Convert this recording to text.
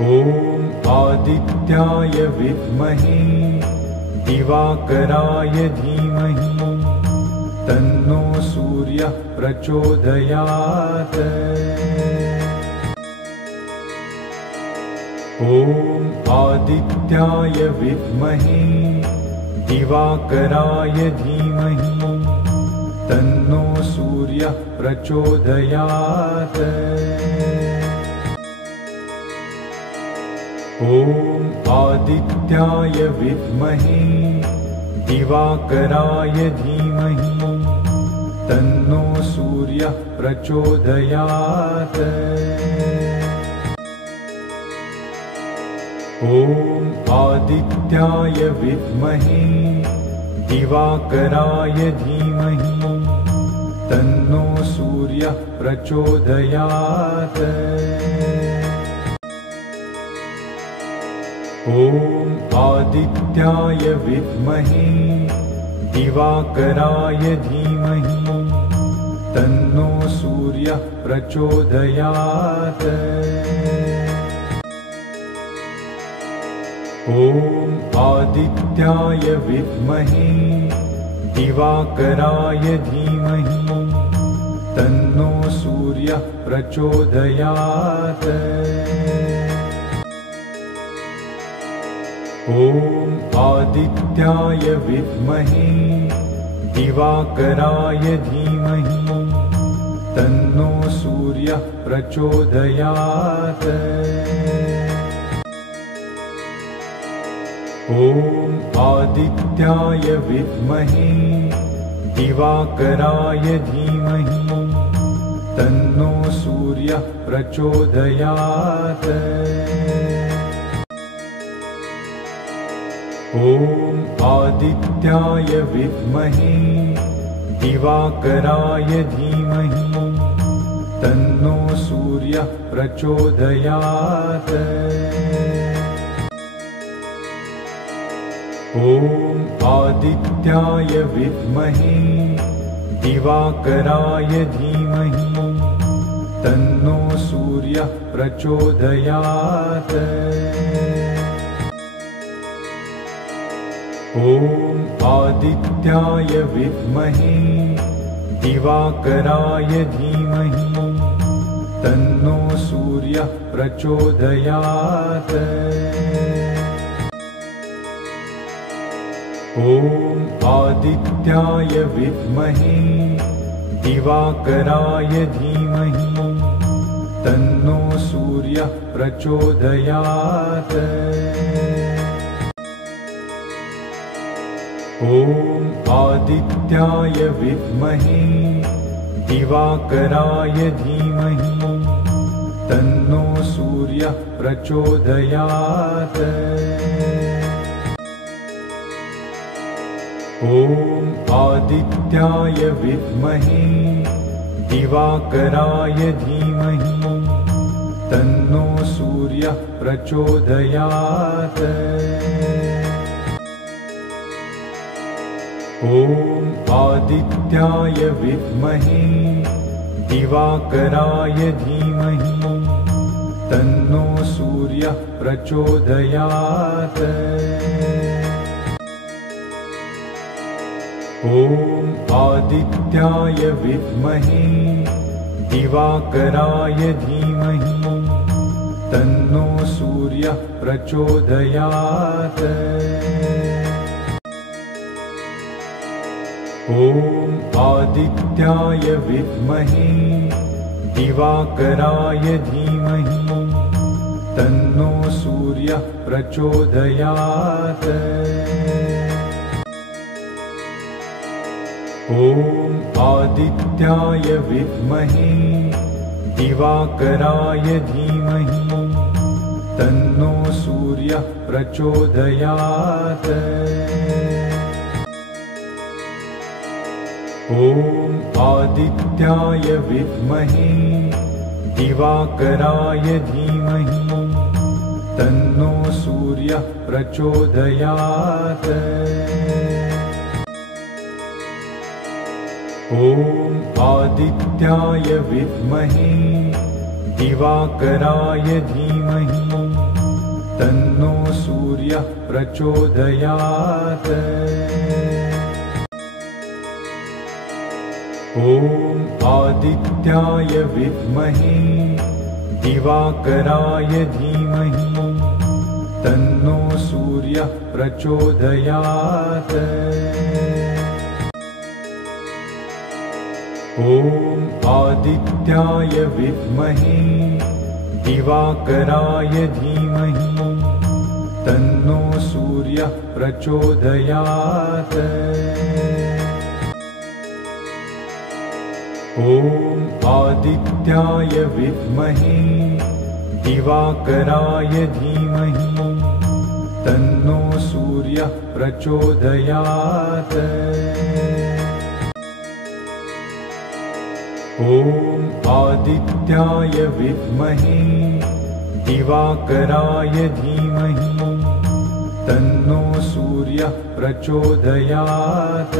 ॐ आदित्याय विद्महे दिवाकराय धीमहि तन्नो सूर्यः प्रचोदयात्। ॐ आदित्याय विद्महे दिवाकराय धीमहि तन्नो सूर्यः प्रचोदयात्। ॐ आदित्याय विद्महे दिवाकराय धीमहि तन्नो सूर्यः प्रचोदयात्। ॐ आदित्याय विद्महे दिवाकराय धीमहि तन्नो सूर्यः प्रचोदयात्। ॐ आदित्याय विद्महे दिवाकराय धीमहि तन्नो सूर्यः प्रचोदयात्। ॐ आदित्याय विद्महे दिवाकराय धीमहि तन्नो सूर्यः प्रचोदयात्। ॐ आदित्याय विद्महे दिवाकराय धीमहि तन्नो सूर्यः प्रचोदयात्। ॐ आदित्याय विद्महे दिवाकराय धीमहि तन्नो सूर्यः प्रचोदयात्। ॐ आदित्याय विद्महे दिवाकराय धीमहि तन्नो सूर्यः प्रचोदयात्। ॐ आदित्याय विद्महे दिवाकराय धीमहि तन्नो सूर्यः प्रचोदयात्। ॐ आदित्याय विद्महे दिवाकराय धीमहि तन्नो सूर्यः प्रचोदयात्। ॐ आदित्याय विद्महे दिवाकराय धीमहि तन्नो सूर्यः प्रचोदयात्। ॐ आदित्याय विद्महे दिवाकराय धीमहि तन्नो सूर्यः प्रचोदयात्। ॐ आदित्याय विद्महे दिवाकराय धीमहि तन्नो सूर्यः प्रचोदयात्। ॐ आदित्याय विद्महे दिवाकराय धीमहि तन्नो सूर्यः प्रचोदयात्। ॐ आदित्याय विद्महे दिवाकराय धीमहि तन्नो सूर्यः प्रचोदयात्। ॐ आदित्याय विद्महे दिवाकराय धीमहि तन्नो सूर्यः प्रचोदयात्। ॐ आदित्याय विद्महे दिवाकराय धीमहि तन्नो सूर्यः प्रचोदयात्। ॐ आदित्याय विद्महे दिवाकराय धीमहि तन्नो सूर्यः प्रचोदयात्। ॐ आदित्याय विद्महे दिवाकराय धीमहि तन्नो सूर्यः प्रचोदयात्। ॐ आदित्याय विद्महे दिवाकराय धीमहि तन्नो सूर्यः प्रचोदयात्। ॐ आदित्याय विद्महे दिवाकराय धीमहि तन्नो सूर्यः प्रचोदयात्। ॐ आदित्याय विद्महे दिवाकराय धीमहि तन्नो सूर्यः प्रचोदयात्। ॐ आदित्याय विद्महे दिवाकराय धीमहि तन्नो सूर्यः प्रचोदयात्।